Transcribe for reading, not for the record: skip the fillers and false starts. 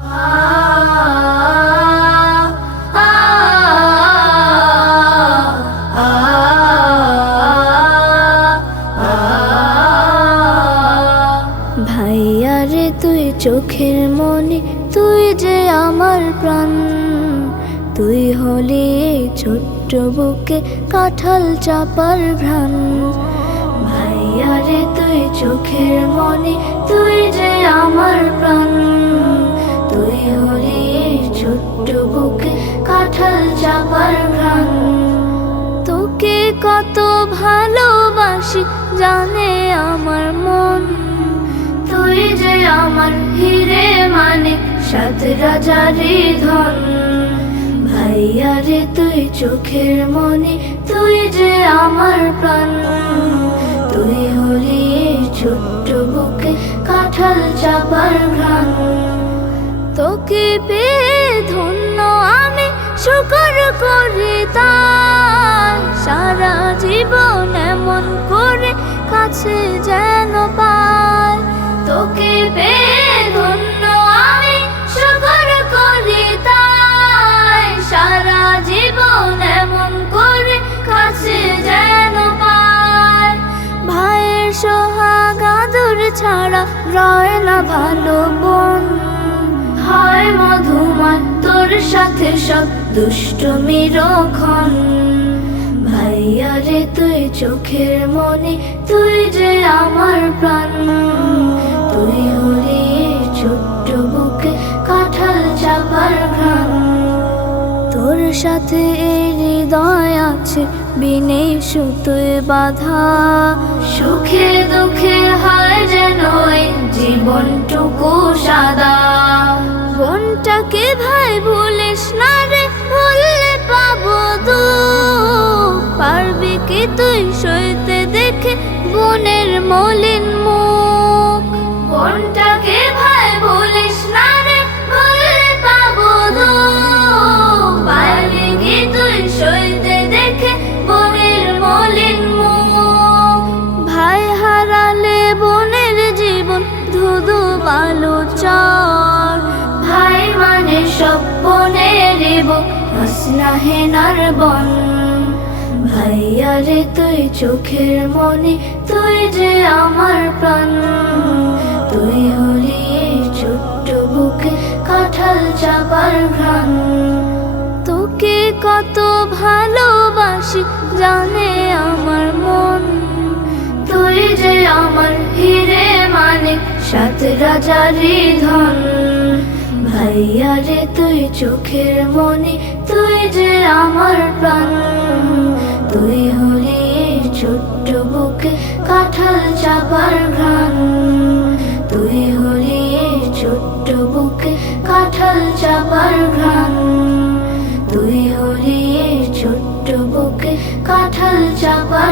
ভাইয়া রে তুই চোখের মনি, তুই যে আমার প্রাণ। তুই হলি এই ছোট্ট বুকে কাঁঠাল চাপার ঘ্রাণ। ভাইয়া রে তুই চোখের মনি, তুই যে আমার প্রাণ। তুই হলি এই ছোট্ট বুকে কাঁঠাল চাপার ঘ্রাণ। তোকে কত ভালোবাসি জানে আমার মন। তুই যে আমার হিরে মানিক, সাত রাজারি ধন। ভাইয়া রে তুই চোখের মনি, তুই যে আমার প্রাণ। তুই হলি এই ছোট্ট বুকে কাঁঠাল চাপার ঘ্রাণ। তোকে পেয়ে ধন্য আমি, শুকর করি তাই। সারা জীবন এমন করে কাছে যেন পাই। তোকে পেয়ে ধন্য আমি, শুকর করি তাই। সারা জীবন এমন করে কাছে যেন পাই। ভাইয়ের সোহাগ আদর ছাড়া রয় না ভালো বোন। হয় মধুময় তোর সাথে সব দুষ্টুমির ক্ষণ। ভাইয়া রে তুই চোখের মনি, তুই যে আমার প্রাণ। তুই হলি এই ছোট্ট বুকে কাঁঠাল চাপার ঘ্রাণ। তোর সাথে এই হৃদয় আছে বিনে সুতোয় বাঁধা। সুখে দুঃখে হয় যেন এই জীবনটুকু সাদা। বোনটাকে ভাই ভুলিস না রে, ভুললে পাবো দুঃখ। পারবি কি তুই সইতে দেখে বোনের মলিন মুখ? বোনটাকে ভাই ভুলিস না রে, ভুললে পাবো দুঃখ। পারবি কি তুই সইতে দেখে বোনের মলিন মুখ? ভাই হারালে বোনের জীবন ধুধু বালু চর। ভাই মানে সব বোনের বুক হাসনা হেনার বন। ভাইয়া রে তুই চোখের মনি, তুই যে আমার প্রাণ। তুই হলি এই ছোট্ট বুকে কাঁঠাল চাপার ঘ্রাণ। তোকে কত ভালোবাসি জানে আমার মন। তুই যে আমার হিরে মানিক, সাত রাজারি ধন। ভাইয়া রে তুই চোখের মনি, তুই যে আমার প্রাণ। তুই হলি এই ছোট্ট বুকে কাঁঠাল চাপার ঘ্রাণ। তুই হলি এই ছোট্ট বুকে কাঁঠাল চাপার ঘ্রাণ। তুই হলি এই ছোট্ট বুকে কাঁঠাল চাপার